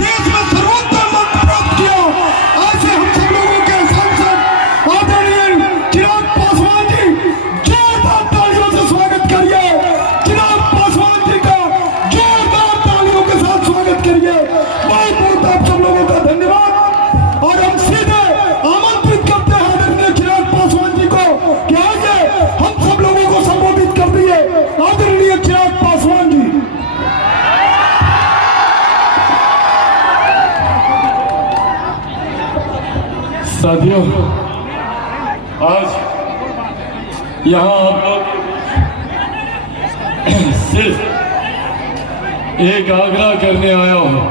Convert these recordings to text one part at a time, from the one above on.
देश में सर्वोत्तम मत प्राप्त किया। ऐसे हम सब लोगों के सांसद आदरणीय चिराग पासवान जी, जोरदार तालियों से स्वागत करिए। चिराग पासवान जी का जोरदार तालियों के साथ स्वागत करिए। बहुत बहुत आप सब लोगों का धन्यवाद। और हम सीधे आमंत्रित करते हैं आदरणीय चिराग पासवान जी को कि आइए हम सब लोगों को संबोधित कर दिए। आदरणीय चिराग पासवान जी। साथियों, आज यहाँ आप लोग सिर्फ एक आग्रह करने आया हूँ।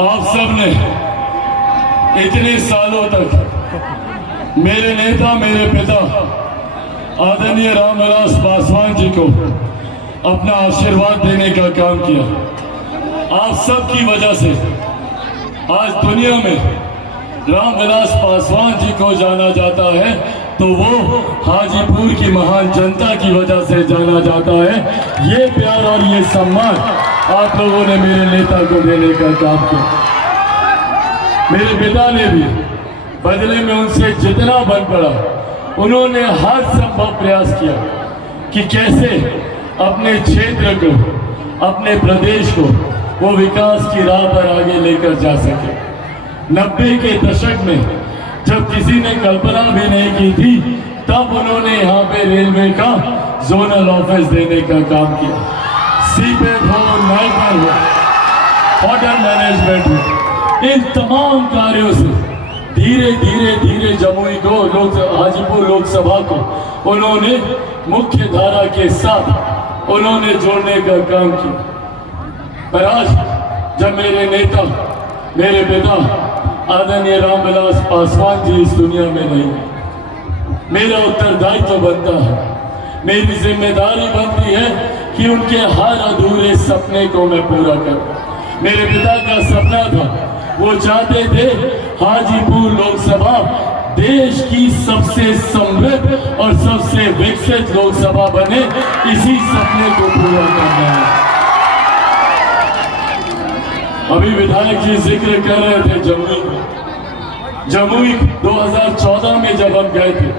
आप सब ने इतने सालों तक मेरे नेता, मेरे पिता आदरणीय रामविलास पासवान जी को अपना आशीर्वाद देने का काम किया। आप सब की वजह से आज दुनिया में रामविलास पासवान जी को जाना जाता है, तो वो हाजीपुर की महान जनता की वजह से जाना जाता है। ये प्यार और ये सम्मान आप लोगों ने मेरे नेता को देने का काम किया। मेरे पिता ने भी बदले में उनसे जितना बन पड़ा, उन्होंने हर संभव प्रयास किया कि कैसे अपने क्षेत्र को, अपने प्रदेश को वो विकास की राह पर आगे लेकर जा सके। 90 के दशक में जब किसी ने कल्पना भी नहीं की थी, तब उन्होंने यहाँ पे रेलवे का जोनल ऑफिस देने का काम किया। सीपेट हो, नाइकर हो, होटल मैनेजमेंट हो, इन तमाम कार्यों से धीरे धीरे धीरे जमुई को, हाजीपुर लोकसभा को उन्होंने मुख्य धारा के साथ उन्होंने जोड़ने का काम किया। पर आज जब मेरे नेता, मेरे पिता आदरणीय रामविलास पासवान जी इस दुनिया में नहीं, मेरा उत्तरदायित्व बनता है, मेरी जिम्मेदारी बनती है कि उनके हर अधूरे सपने को मैं पूरा करूं। मेरे पिता का सपना था, वो चाहते थे हाजीपुर लोकसभा देश की सबसे समृद्ध और सबसे विकसित लोकसभा बने। इसी सपने को पूरा करना है। अभी विधायक जी जिक्र कर रहे थे जमुई 2014 में जब हम गए थे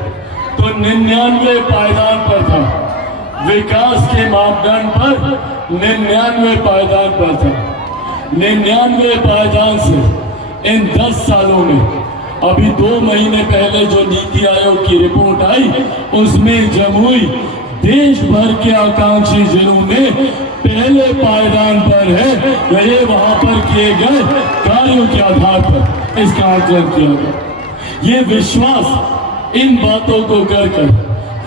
तो 99 पायदान पर था, विकास के मापदंड पर 99 पायदान पर था। 99 पायदान से इन 10 सालों में अभी 2 महीने पहले जो नीति आयोग की रिपोर्ट आई, उसमें जमुई देश भर के आकांक्षी जिलों में पहले पायदान पर है। ये वहां पर किए गए कार्यों के आधार पर इसका आकलन किया गया। ये विश्वास, इन बातों को कर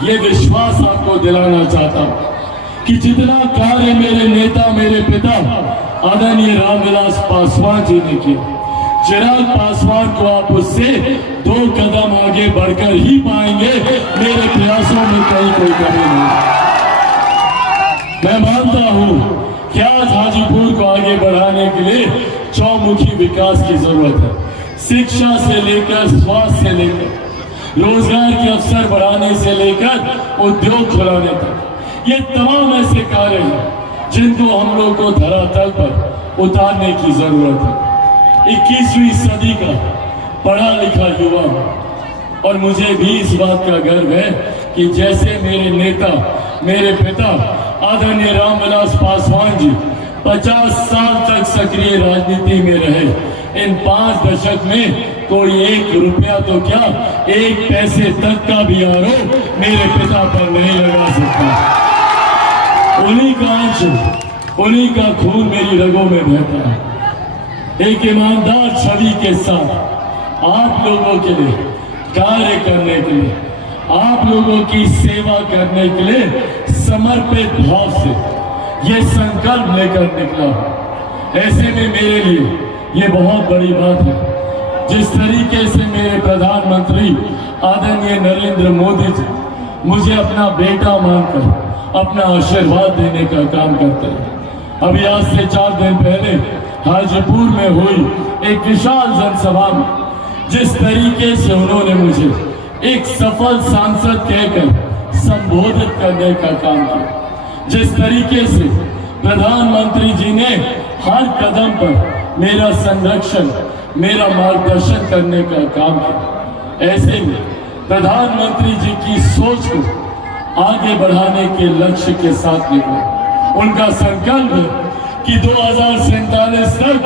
ये विश्वास आपको दिलाना चाहता हूं कि जितना कार्य मेरे नेता, मेरे पिता आदरणीय रामविलास पासवान जी ने किया, चिराग पासवान को आप उससे 2 कदम आगे बढ़कर ही पाएंगे। मेरे प्रयासों में कहीं कोई कमी नहीं। मैं मानता हूं कि आज हाजीपुर को आगे बढ़ाने के लिए चौमुखी विकास की जरूरत है। शिक्षा से लेकर स्वास्थ्य से लेकर रोजगार के अवसर बढ़ाने से लेकर उद्योग खुलाने तक, ये तमाम ऐसे कार्य हैं जिनको हम लोग को धरातल पर उतारने की जरूरत है। 21वीं सदी का पढ़ा लिखा युवा और मुझे भी इस बात का गर्व है कि जैसे मेरे नेता, मेरे पिता आदरणीय रामविलास पासवान जी 50 साल तक सक्रिय राजनीति में रहे, इन 5 दशक में कोई 1 रुपया तो क्या 1 पैसे तक का भी आरोप मेरे पिता पर नहीं लगा सकता। उन्हीं का अंश, उन्हीं का खून मेरी रगों में बहता है। एक ईमानदार छवि के साथ आप लोगों के लिए कार्य करने के लिए, आप लोगों की सेवा करने के लिए समर्पित भाव से ये संकल्प लेकर निकला हूं। ऐसे में मेरे लिए ये बहुत बड़ी बात है। जिस तरीके से मेरे प्रधानमंत्री आदरणीय नरेंद्र मोदी जी मुझे अपना बेटा मानकर अपना आशीर्वाद देने का काम करते हैं। अभी आज से 4 दिन पहले हाजीपुर में हुई एक विशाल जनसभा में जिस तरीके से उन्होंने मुझे एक सफल सांसद कहकर संबोधित करने का काम किया, जिस तरीके से प्रधानमंत्री जी ने हर कदम पर मेरा संरक्षण, मेरा मार्गदर्शन करने का काम किया। ऐसे में प्रधानमंत्री जी की सोच को आगे बढ़ाने के लक्ष्य के साथ निकले। उनका संकल्प है कि 2047 तक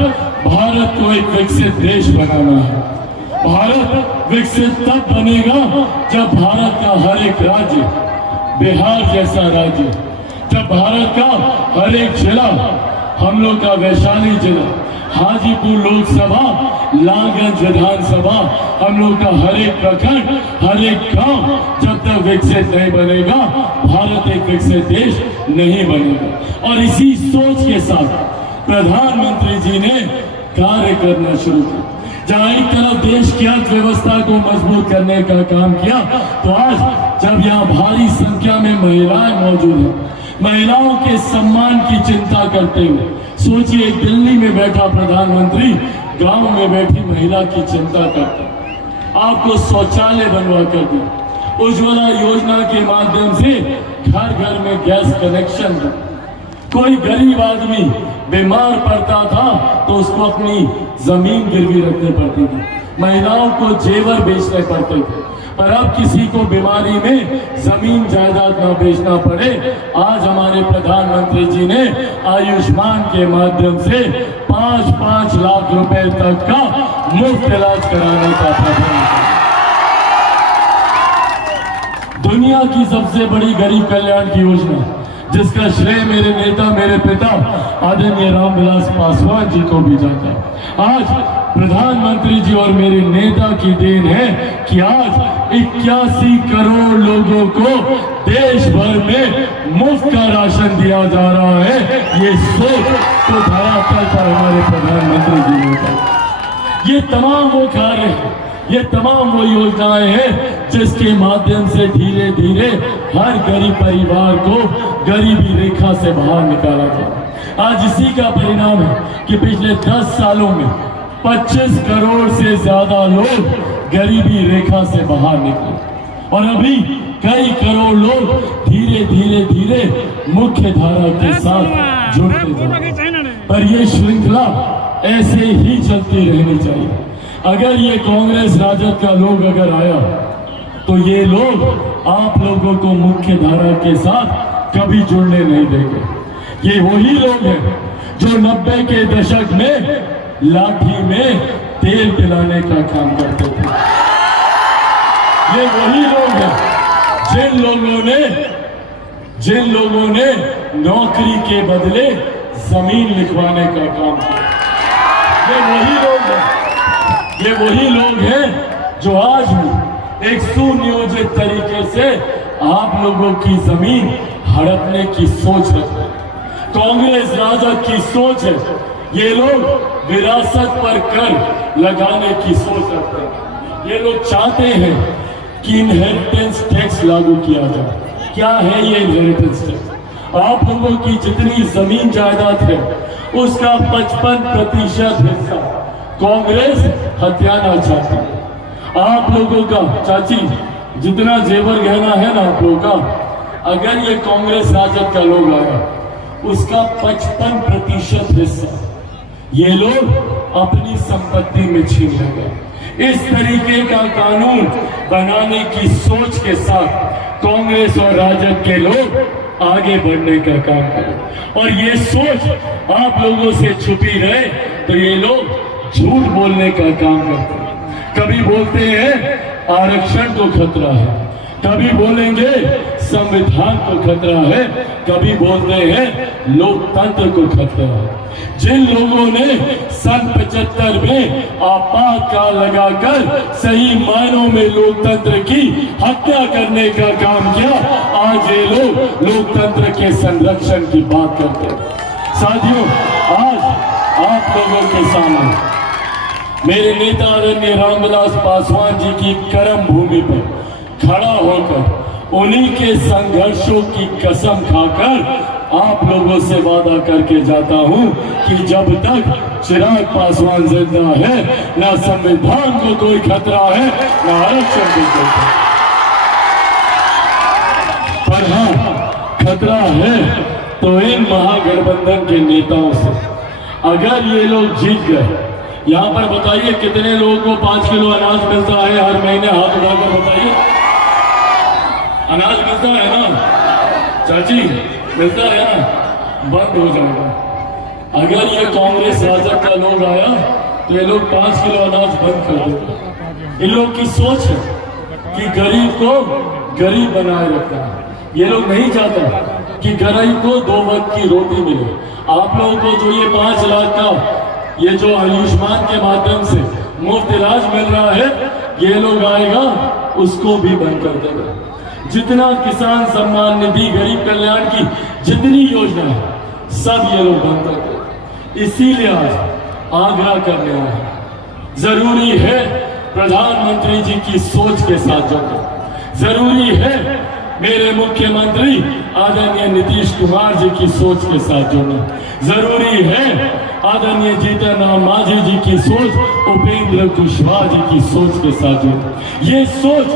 भारत को एक विकसित देश बनाना है। भारत विकसित तब बनेगा जब भारत का हर एक राज्य बिहार जैसा राज्य, जब भारत का हर एक जिला, हम लोग का वैशाली जिला, हाजीपुर लोकसभा, लालगंज विधानसभा, हम लोग का हर एक प्रखंड, हर एक गांव जब तक विकसित नहीं बनेगा, भारत एक विकसित देश नहीं बनेगा। और इसी सोच के साथ प्रधानमंत्री जी ने कार्य करना शुरू किया। जहां एक तरफ देश की अर्थव्यवस्था को मजबूत करने का काम किया, तो आज जब यहाँ भारी संख्या में महिलाएं मौजूद हैं, महिलाओं के सम्मान की चिंता करते हुए, सोचिए दिल्ली में बैठा प्रधानमंत्री गांव में बैठी महिला की चिंता करता है। आपको शौचालय बनवा कर दिया, उज्ज्वला योजना के माध्यम से घर घर में गैस कनेक्शन दिया। कोई गरीब आदमी बीमार पड़ता था तो उसको अपनी जमीन गिरवी रखनी पड़ती थी, महिलाओं को जेवर बेचने पड़ते थे। पर अब किसी को बीमारी में जमीन जायदाद न बेचना पड़े। आज हमारे प्रधानमंत्री जी ने आयुष्मान के माध्यम से 5-5 लाख रुपए तक का मुफ्त इलाज कराने का प्रावधान किया। दुनिया की सबसे बड़ी गरीब कल्याण की योजना, जिसका श्रेय मेरे नेता, मेरे पिता आदरणीय रामविलास पासवान जी को भी जाता है। आज प्रधानमंत्री जी और मेरे नेता की देन है कि आज 81 करोड़ लोगों को देश भर में मुफ्त का राशन दिया जा रहा है। ये सोच तो धरातल पर हमारे प्रधानमंत्री जी ने की। ये तमाम वो कार्य हैं, ये तमाम वो योजनाएं हैं जिसके माध्यम से धीरे धीरे हर गरीब परिवार को गरीबी रेखा से बाहर निकाला जाए। आज इसी का परिणाम है कि पिछले 10 सालों में 25 करोड़ से ज्यादा लोग गरीबी रेखा से बाहर निकले और अभी कई करोड़ लोग धीरे धीरे धीरे मुख्य धारा के साथ जुड़ते जा रहे हैं। पर ये श्रृंखला ऐसे ही चलती रहनी चाहिए। अगर ये कांग्रेस राजद का लोग अगर आया तो ये लोग आप लोगों को मुख्य धारा के साथ कभी जुड़ने नहीं देंगे। ये वही लोग हैं जो 90 के दशक में लाठी में तेल पिलाने का काम करते थे। ये वही लोग हैं जिन लोगों ने नौकरी के बदले जमीन लिखवाने का काम किया। ये वही लोग हैं जो आज भी एक सुनियोजित तरीके से आप लोगों की जमीन हड़पने की सोच रखते हैं। कांग्रेस राजद की सोच है, ये लोग विरासत पर कर लगाने की सोच रखते हैं। ये लोग चाहते हैं कि इनहेरिटेंस टैक्स लागू किया जाए। क्या है ये इनहेरिटेंस टैक्स? आप लोगों की जितनी जमीन जायदाद है उसका 55% हिस्सा कांग्रेस हथियाना चाहती है। आप लोगों का, चाची, जितना जेवर गहना है ना आप लोगों का, अगर ये कांग्रेस राजद का लोग आया उसका 55% हिस्सा ये लोग अपनी संपत्ति में छीन लेंगे। इस तरीके का कानून बनाने की सोच के साथ कांग्रेस और राजद के लोग आगे बढ़ने का काम करें और ये सोच आप लोगों से छुपी रहे तो ये लोग झूठ बोलने का काम करते हैं। कभी बोलते हैं आरक्षण को खतरा है, कभी बोलेंगे संविधान को खतरा है, कभी बोलते हैं लोकतंत्र को खतरा है। जिन लोगों ने सन 75 में आपातकाल लगाकर सही मायनों में लोकतंत्र की हत्या करने का काम किया, आज ये लोग लोकतंत्र के संरक्षण की बात करते हैं। साथियों, आज आप लोगों के सामने मेरे नेता आदरणीय रामविलास पासवान जी की कर्म भूमि पर खड़ा होकर उन्हीं के संघर्षों की कसम खाकर आप लोगों से वादा करके जाता हूं कि जब तक चिराग पासवान जिंदा है न संविधान को कोई खतरा है न आरक्षण को कोई खतरा। पर हाँ, खतरा है तो इन महागठबंधन के नेताओं से। अगर ये लोग जीत गए, यहाँ पर बताइए कितने लोगों को 5 किलो अनाज मिलता है हर महीने? हाथ उठाकर बताइए। अनाज मिलता है ना चाची? मिलता है ना? बंद हो जाएगा। अगर ये कांग्रेस राजग का लोग आया तो ये लोग 5 किलो अनाज बंद कर देंगे। इन लोग की सोच है कि गरीब को गरीब बनाए रखना है। ये लोग नहीं चाहता कि गरीब को 2 वक्त की रोटी मिले। आप लोगों को जो ये 5 लाख का ये जो आयुष्मान के माध्यम से मुफ्त इलाज मिल रहा है, ये लोग आएगा उसको भी बंद कर देगा। जितना किसान सम्मान निधि, गरीब कल्याण की जितनी योजना है सब ये लोग बंद कर देगा। इसीलिए आज आग्रह करने आए हैं, जरूरी है प्रधानमंत्री जी की सोच के साथ जुड़ना। जरूरी है मेरे मुख्यमंत्री आदरणीय नीतीश कुमार जी की सोच के साथ जुड़ना। जरूरी है आदरणीय जीतन राम मांझी जी की सोच, उपेंद्र कुशवाहा जी की सोच के साथ जुड़ना। ये सोच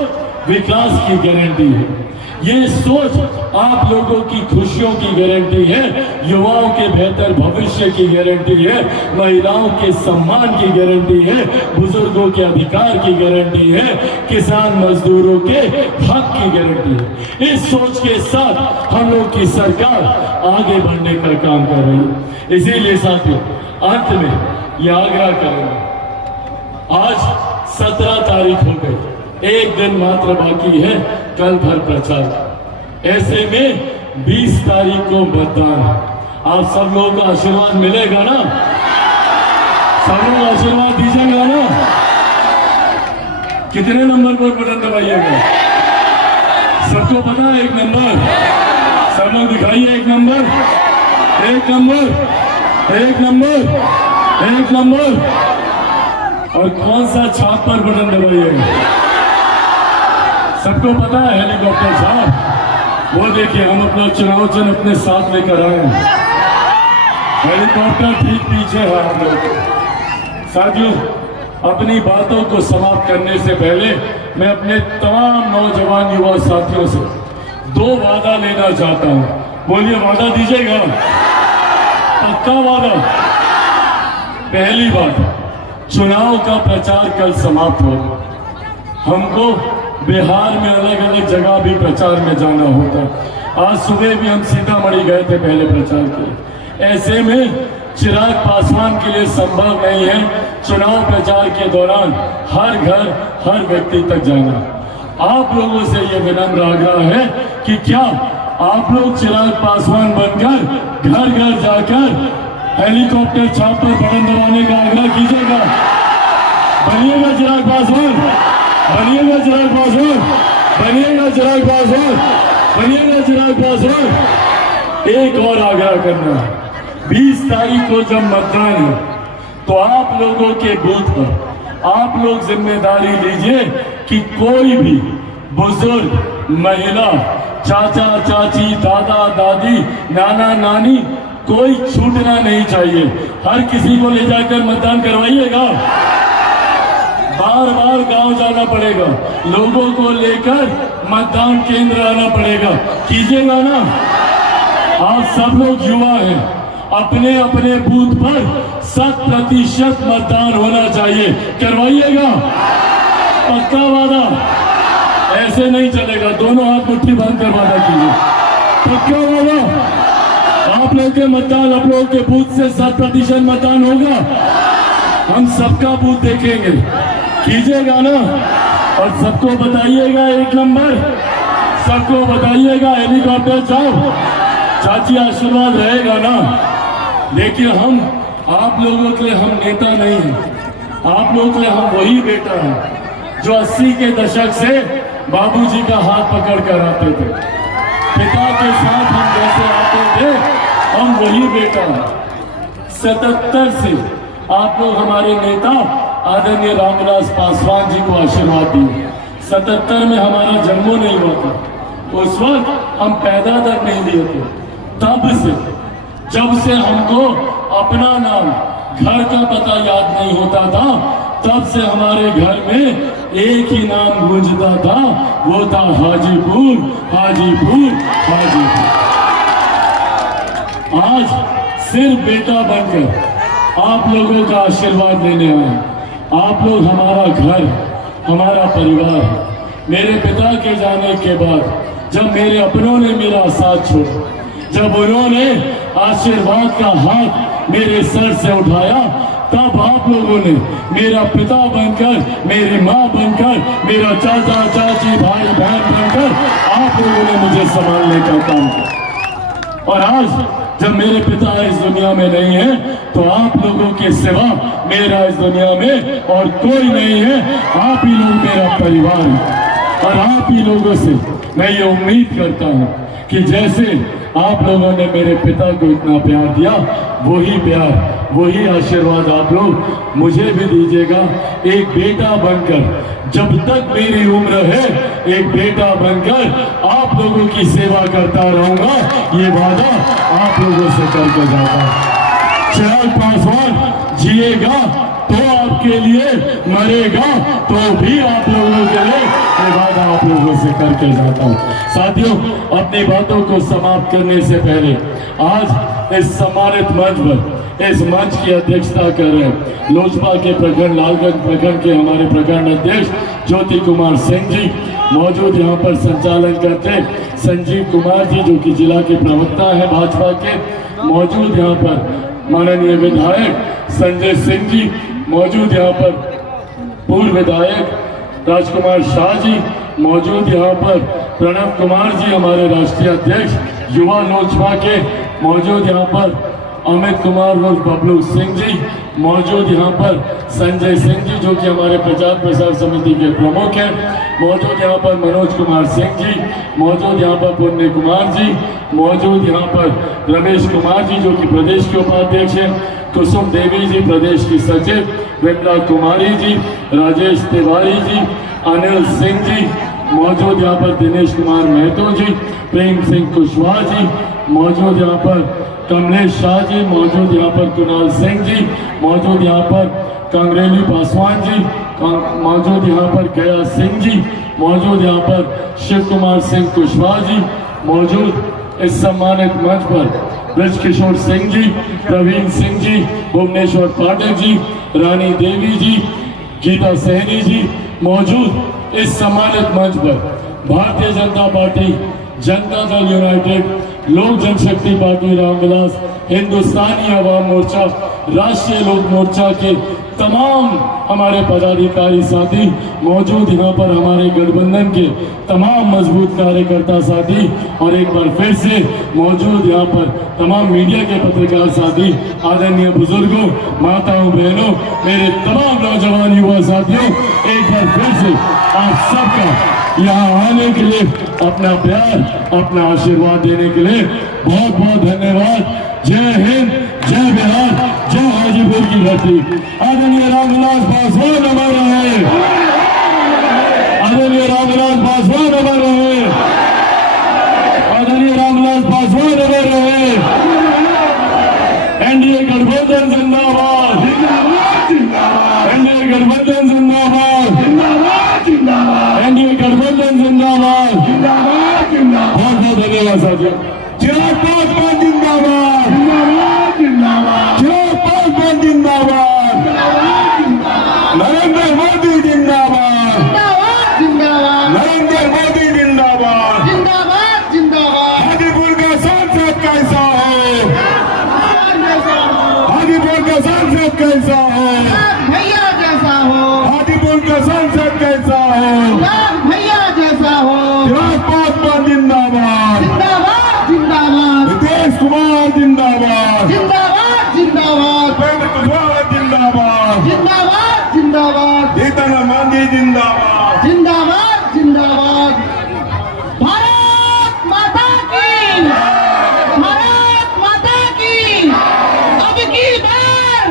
विकास की गारंटी है। ये सोच आप लोगों की खुशियों की गारंटी है, युवाओं के बेहतर भविष्य की गारंटी है, महिलाओं के सम्मान की गारंटी है, बुजुर्गों के अधिकार की गारंटी है, किसान मजदूरों के हक की गारंटी है। इस सोच के साथ हम लोग की सरकार आगे बढ़ने का काम कर रही है। इसीलिए साथियों, अंत में यह आग्रह करेंगे, आज 17 तारीख हो गई, एक दिन मात्र बाकी है कल भर प्रचार। ऐसे में 20 तारीख को मतदान है। आप सब लोगों का आशीर्वाद मिलेगा ना? सब लोग आशीर्वाद दीजिएगा ना? कितने नंबर पर बटन दबाइएगा? सबको पता है 1 नंबर? सब लोग दिखाइए 1 नंबर, 1 नंबर, 1 नंबर, 1 नंबर। और कौन सा छाप पर बटन दबाइएगा? सबको पता है हेलीकॉप्टर साहब, वो देखिए हम अपना चुनाव चिन्ह अपने साथ लेकर आए हैं। हेलीकॉप्टर ठीक पीछे है आप लोग। साथियों, अपनी बातों को समाप्त करने से पहले मैं अपने तमाम नौजवान युवा साथियों से 2 वादा लेना चाहता हूं। बोलिए, वादा दीजिएगा? पक्का वादा? पहली बात, चुनाव का प्रचार कल समाप्त होगा। हमको बिहार में अलग अलग जगह भी प्रचार में जाना होता। आज सुबह भी हम सीतामढ़ी गए थे पहले प्रचार के लिए। ऐसे में चिराग पासवान के लिए संभव नहीं है चुनाव प्रचार के दौरान हर घर हर व्यक्ति तक जाना। आप लोगों से यह विनम्र आग्रह है कि क्या आप लोग चिराग पासवान बनकर घर घर जाकर हेलीकॉप्टर छाप पर बटन दबाने का आग्रह कीजिएगा? बनिएगा चिराग पासवान, बनिएगा चिराग पासवान, बनिएगा चिराग पासवान, बनिएगा चिराग पासवान। एक और आग्रह करना है, 20 तारीख को जब मतदान है तो आप लोगों के बूथ पर आप लोग जिम्मेदारी लीजिए कि कोई भी बुजुर्ग, महिला, चाचा चाची, दादा दादी, नाना नानी, कोई छूटना नहीं चाहिए। हर किसी को ले जाकर मतदान करवाइएगा। बार बार गांव जाना पड़ेगा, लोगों को लेकर मतदान केंद्र आना पड़ेगा। कीजिएगा ना? आप सब लोग युवा हैं, अपने अपने बूथ पर 100% मतदान होना चाहिए। करवाइएगा? पक्का वादा? ऐसे नहीं चलेगा, दोनों हाथ मुट्ठी बांध कर वादा कीजिए। पक्का वादा? आप लोग के मतदान, आप लोगों के बूथ से 100% मतदान होगा। हम सबका बूथ देखेंगे। कीजिएगा ना? और सबको बताइएगा 1 नंबर, सबको बताइएगा हेलीकॉप्टर जाओ। चाची आशीर्वाद रहेगा ना? देखिए, हम आप लोगों के लिए हम नेता नहीं हैं, आप लोगों के लिए हम वही बेटा हैं जो 80 के दशक से बाबूजी का हाथ पकड़ कर आते थे। पिता के साथ हम जैसे आते थे, हम वही बेटा हैं। 77 से आप लोग हमारे नेता आदरणीय रामविलास पासवान जी को आशीर्वाद दिए। 77 में हमारा जन्म नहीं हुआ था, उस वक्त हम पैदा तक नहीं दिए थे। तब से, जब से हमको अपना नाम, घर का पता याद नहीं होता था, तब से हमारे घर में एक ही नाम गूंजता था, वो था हाजीपुर, हाजीपुर, हाजीपुर। आज सिर्फ बेटा बनकर आप लोगों का आशीर्वाद लेने आए। आप लोग हमारा घर, हमारा परिवार है। मेरे पिता के जाने के बाद जब मेरे अपनों ने मेरा साथ छोड़ा, जब उन्होंने आशीर्वाद का हाथ मेरे सर से उठाया, तब आप लोगों ने मेरा पिता बनकर, मेरी माँ बनकर, मेरा चाचा चाची भाई बहन बनकर आप लोगों ने मुझे संभालने का काम किया। और आज जब मेरे पिता इस दुनिया में नहीं है, तो आप लोगों के सिवा मेरा इस दुनिया में और कोई नहीं है। आप ही लोग मेरा परिवार है। और आप ही लोगों से मैं ये उम्मीद करता हूँ कि जैसे आप लोगों ने मेरे पिता को इतना प्यार दिया, वही प्यार, वही आशीर्वाद आप लोग मुझे भी दीजिएगा। एक बेटा बनकर, जब तक मेरी उम्र है, एक बेटा बनकर आप लोगों की सेवा करता रहूंगा। ये वादा आप लोगों से करके जाता हूं। चिराग पासवान जिएगा तो आपके लिए, मरेगा तो भी आप लोगों के लिए, ये वादा आप लोगों से करके जाता हूं। साथियों, अपनी बातों को समाप्त करने से पहले आज इस सम्मानित मंच पर, इस मंच की अध्यक्षता कर रहे लोजपा के प्रखंड, लालगंज प्रखंड के हमारे प्रखंड अध्यक्ष ज्योति कुमार सिंह जी मौजूद, यहाँ पर संचालन करते संजीव कुमार जी जो कि जिला के प्रवक्ता है भाजपा के, मौजूद यहाँ पर माननीय विधायक संजय सिंह जी मौजूद, यहाँ पर पूर्व विधायक राजकुमार शाह जी मौजूद, यहाँ पर प्रणव कुमार जी हमारे राष्ट्रीय अध्यक्ष युवा लोजपा के मौजूद, यहाँ पर अमित कुमार और बबलू सिंह जी मौजूद, यहाँ पर संजय सिंह जी जो कि हमारे प्रचार प्रसार समिति के प्रमुख हैं मौजूद, यहाँ पर मनोज कुमार सिंह जी मौजूद, यहाँ पर पुण्य कुमार जी मौजूद, यहाँ पर रमेश कुमार जी जो कि प्रदेश के उपाध्यक्ष हैं, कुसुम देवी जी प्रदेश की सचिव, विमला कुमारी जी, राजेश तिवारी जी, अनिल सिंह जी मौजूद, यहाँ पर दिनेश कुमार महतो जी, प्रेम सिंह कुशवाहा जी मौजूद, यहाँ पर कमलेश शाह जी मौजूद, यहाँ पर कुणाल सिंह जी मौजूद, यहाँ पर कंगरेली पासवान जी मौजूद, यहाँ पर गया सिंह जी मौजूद, यहाँ पर शिव कुमार सिंह कुशवाहा जी मौजूद। इस सम्मानित मंच पर ब्रज किशोर सिंह जी, प्रवीण सिंह जी, भुवनेश्वर पाठक जी, रानी देवी जी, गीता सहनी जी मौजूद। इस सम्मानित मंच पर भारतीय जनता पार्टी, जनता दल यूनाइटेड, लोक जनशक्ति पार्टी रामविलास, हिंदुस्तानी अवाम मोर्चा, राष्ट्रीय लोक मोर्चा के तमाम हमारे पदाधिकारी साथी मौजूद, यहाँ पर हमारे गठबंधन के तमाम मजबूत कार्यकर्ता साथी, और एक बार फिर से मौजूद यहाँ पर तमाम मीडिया के पत्रकार साथी, आदरणीय बुजुर्गों, माताओं, बहनों, मेरे तमाम नौजवान युवा साथियों, एक बार फिर से आप सबका यहाँ आने के लिए, अपना प्यार, अपना आशीर्वाद देने के लिए बहुत बहुत धन्यवाद। जय हिंद, जय बिहार, जय हाजीपुर की धरती। आदरणीय रामविलास पासवान अमर रहे, आदरणीय रामविलास पासवान अमर रहे, आदरणीय रामविलास पासवान अमर रहे। एनडीए गठबंधन जिंदाबाद, एनडीए गठबंधन जिंदाबाद, एनडीए गठबंधन जिंदाबाद। बहुत बहुत धन्यवाद साथियों। चिराग पासवान जिंदाबाद, चिराग पासवान जिंदाबाद, नरेंद्र मोदी जिंदाबाद, नरेंद्र मोदी जिंदाबाद, हाजीपुर का सांसद कैसा हो, हाजीपुर का सांसद कैसा हो, भैया जैसा हो, हाजीपुर का सांसद कैसा हो, भैया जैसा हो। चिराग पासवान जिंदाबाद, जिंदाबाद जिंदाबाद, नीतीश कुमार जिंदाबाद, जिंदाबाद जिंदाबाद, उपेंद्र कुशवाहा जिंदाबाद, जिंदाबाद जिंदाबाद, जीतन गांधी जिंदाबाद, जिंदाबाद जिंदाबाद। भारत माता की, भारत माता की। अब की बार,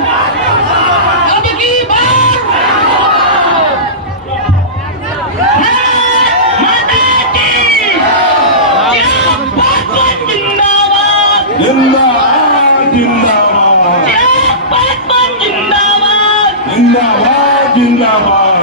अब की बार भारत माता की। चिराग पासवान जिंदाबाद, जिंदाबाद, जिंदाबाद, चिराग पासवान जिंदाबाद, जिंदाबाद, जिंदाबाद।